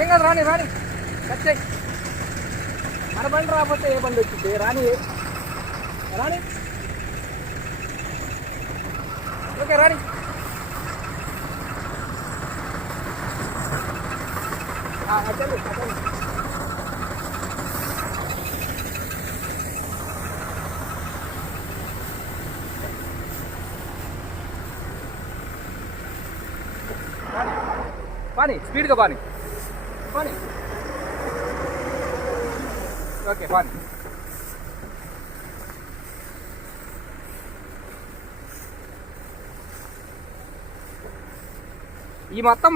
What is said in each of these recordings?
ఏం కాదు రాని రాని వచ్చాయి. మన బండి రాకపోతే ఏ బండి వచ్చింది? రాని రాని ఓకే రాని. పాని స్పీడ్గా పాని పాని. ఓకే పాని. ఈ మొత్తం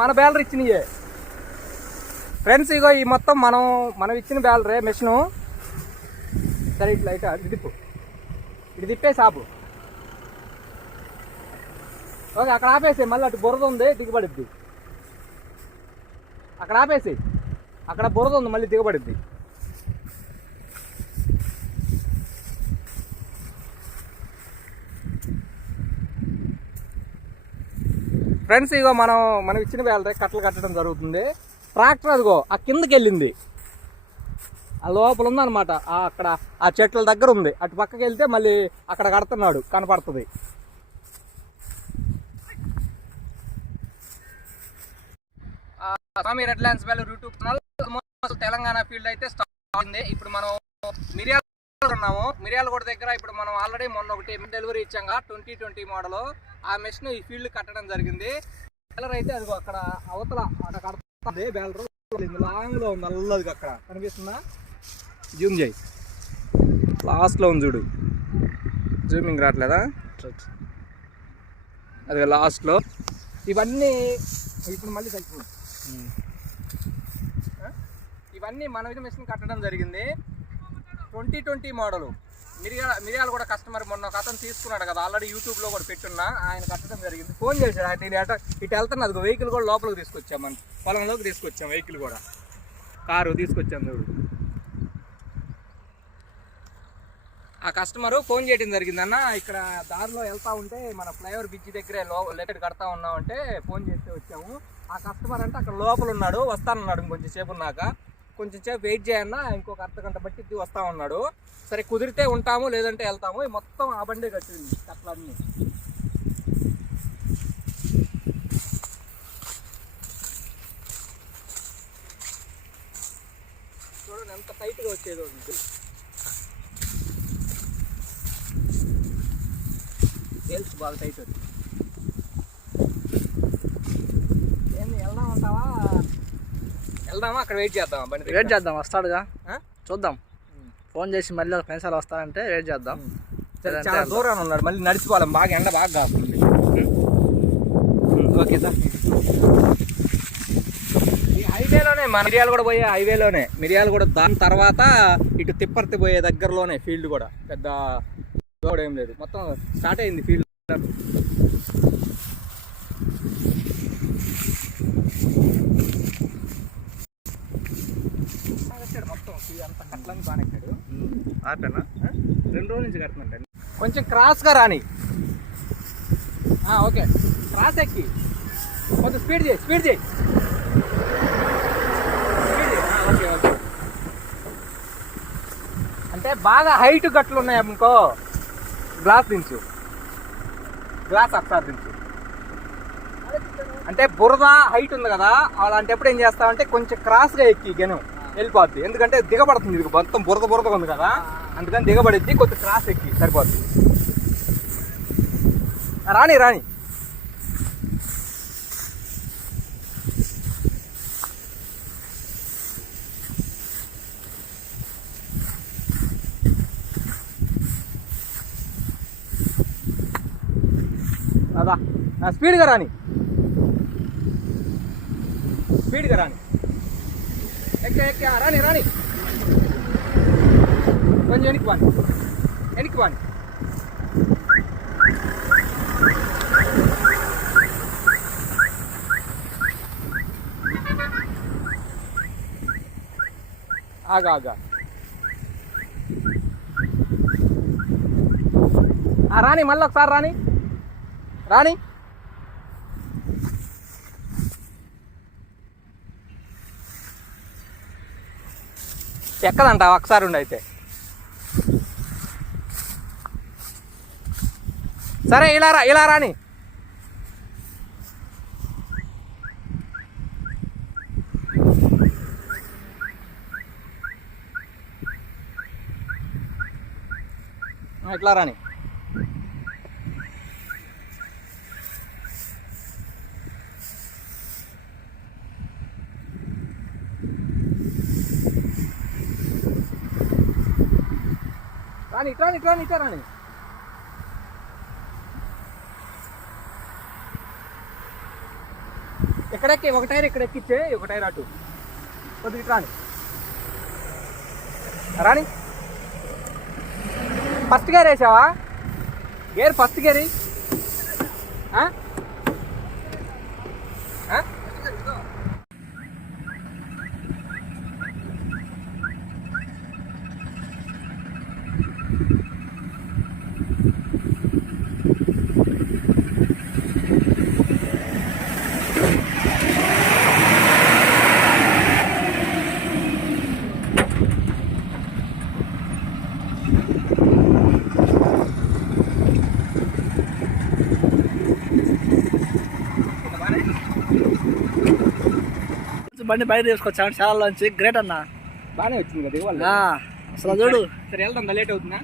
మన బ్యాలర్ ఇచ్చినయే ఫ్రెండ్స్. ఇగో ఈ మొత్తం మనం ఇచ్చిన బ్యాలరే మెషిను. సరే ఇట్లా ఇటు తిప్పు, ఇటు తిప్పేసి ఆపు. ఓకే అక్కడ ఆపేసి, మళ్ళీ అటు బురద ఉంది దిగబడిద్ది. అక్కడ ఆపేసి, అక్కడ బురద ఉంది మళ్ళీ దిగబడిద్ది. ఫ్రెండ్స్ ఇగో మనం ఇచ్చిన బ్యాలరే కట్టలు కట్టడం జరుగుతుంది. ట్రాక్టర్ అదిగో ఆ కిందకి వెళ్ళింది, ఆ లోపల ఉందన్నమాట. అక్కడ ఆ చెట్ల దగ్గర ఉంది. అటు పక్కకి వెళ్తే మళ్ళీ అక్కడ కడుతున్నాడు, కనపడుతుంది. Swami red lands valley YouTube channel Telangana field అయితే స్టార్ట్ అయింది. ఇప్పుడు మనం మిర్యాలగూడ దగ్గర ఇప్పుడు మనం ఆల్రెడీ మొన్న ఒకటి డెలివరీ ఇచ్చాం 2020 మోడల్. ఆ మెషిన్ ఈ ఫీల్డ్ కట్టడం జరిగింది. బ్యాలర్ అయితే అదిగో అక్కడ అవతల అక్కడ కడుతుంది. బ్యాలర్ లాంగ్ లో ఉంది, నల్లది అక్కడ కనిపిస్తుందా? జూమ్ చేయి, లాస్ట్ లో ఉంది చూడు. జూమింగ్ రావట్లేదా? అది లాస్ట్ లో. ఇవన్నీ ఇప్పుడు మళ్ళీ తగ్గిపోయింది. ఇవన్నీ మన మీద మెషిన్ కట్టడం జరిగింది. 2020 మోడల్ మిర్యాలగూడ కస్టమర్ మొన్న ఒక అతను తీసుకున్నాడు కదా, ఆల్రెడీ యూట్యూబ్లో కూడా పెట్టున్నా. ఆయన కట్టడం జరిగింది. ఫోన్ చేశాడు, ఆయన ఇటు వెళ్తున్నా. అది వెహికల్ కూడా లోపలికి తీసుకొచ్చాం, మనం పొలంలోకి తీసుకొచ్చాం. వెహికల్ కూడా కారు తీసుకొచ్చాం చూడు. ఆ కస్టమరు ఫోన్ చేయడం జరిగింది. అన్న ఇక్కడ దారిలో వెళ్తా ఉంటే మన ఫ్లైఓవర్ బ్రిడ్జ్ దగ్గరే లెటర్ కడతా ఉన్నామంటే ఫోన్ చేస్తే వచ్చాము. ఆ కస్టమర్ అంటే అక్కడ లోపల ఉన్నాడు, వస్తానన్నాడు. కొంచెం సేపు ఉన్నాక, కొంచెం సేపు వెయిట్ చేయన్నా, ఇంకొక అర్ధగంట బట్టి వస్తా ఉన్నాడు. సరే కుదిరితే ఉంటాము, లేదంటే వెళ్తాము. మొత్తం ఆ బండే కట్టింది కట్లన్నీ. చూడండి ఎంత టైట్గా వచ్చేదో. సేల్స్ బాగా టైట్ అది. ఏంది వెళ్దామంటావా? వెళ్దామా? అక్కడ వెయిట్ చేద్దాం, బండి వెయిట్ చేద్దాం. వస్తాడుగా, చూద్దాం. ఫోన్ చేసి మళ్ళీ ఫ్రెండ్స్ అలా వస్తారంటే వెయిట్ చేద్దాం. చాలా దూరాన్ని ఉన్నాడు, మళ్ళీ నడిచిపోవాలి. బాగా ఎండ బాగా కాస్తుంది. Okay sir. ఈ హైవేలోనే మన మిర్యాలగూడ పోయే హైవేలోనే. మిర్యాలగూడ దాని తర్వాత ఇటు తిప్పర్తి పోయే దగ్గరలోనే ఫీల్డ్ కూడా. పెద్ద ఏం లేదు, మొత్తం స్టార్ట్ అయింది ఫీల్డ్. మొత్తం అంత కట్లని బాగా ఎక్కాడు. ఆటనా 2 రోజుల నుంచి కడుతుందండి. కొంచెం క్రాస్గా రాని. ఓకే క్రాస్ ఎక్కి కొంచెం స్పీడ్ చేయి, స్పీడ్ చేయి. Okay okay. అంటే బాగా హైట్ గట్లు ఉన్నాయి అనుకో, గ్లాస్ దించు, గ్లాస్ ఒకసారి దించు. అంటే బురద హైట్ ఉంది కదా, అలాంటప్పుడు ఏం చేస్తామంటే కొంచెం క్రాస్గా ఎక్కి గెను వెళ్ళిపోద్ది. ఎందుకంటే దిగబడుతుంది, ఇది మొత్తం బురద ఉంది కదా, అందుకని దిగబడిద్ది. కొంచెం క్రాస్ ఎక్కి సరిపోద్ది. రాని రాని. అదా స్పీడ్గా రాని, స్పీడ్గా రాని. ఎక్కే రాని రాని. కొంచెం వెనక్కి వాని, వెనక్కి వాని. ఆగా రాని, మళ్ళీ ఒకసారి రాని రాని. ఎక్కదంట ఒకసారి ఉండి అయితే. సరే ఇలా రాని. ఇట్లా రాని. ఇట్లా రాని. ఎక్కడెక్కి ఒక టైర్ ఇక్కడ ఎక్కిచ్చే, ఒక టైర్ అటు కొద్దిగా రాని. రాని. ఫస్ట్ గేర్ వేసావా? Gear first gear. బండి బయట తీసుకొచ్చాను చాలా నుంచి. గ్రేట్ అన్న, బాగానే వచ్చింది కదా ఇవాళ. అసలు చూడు. సరే వెళ్దాం, లేట్ అవుతుందా?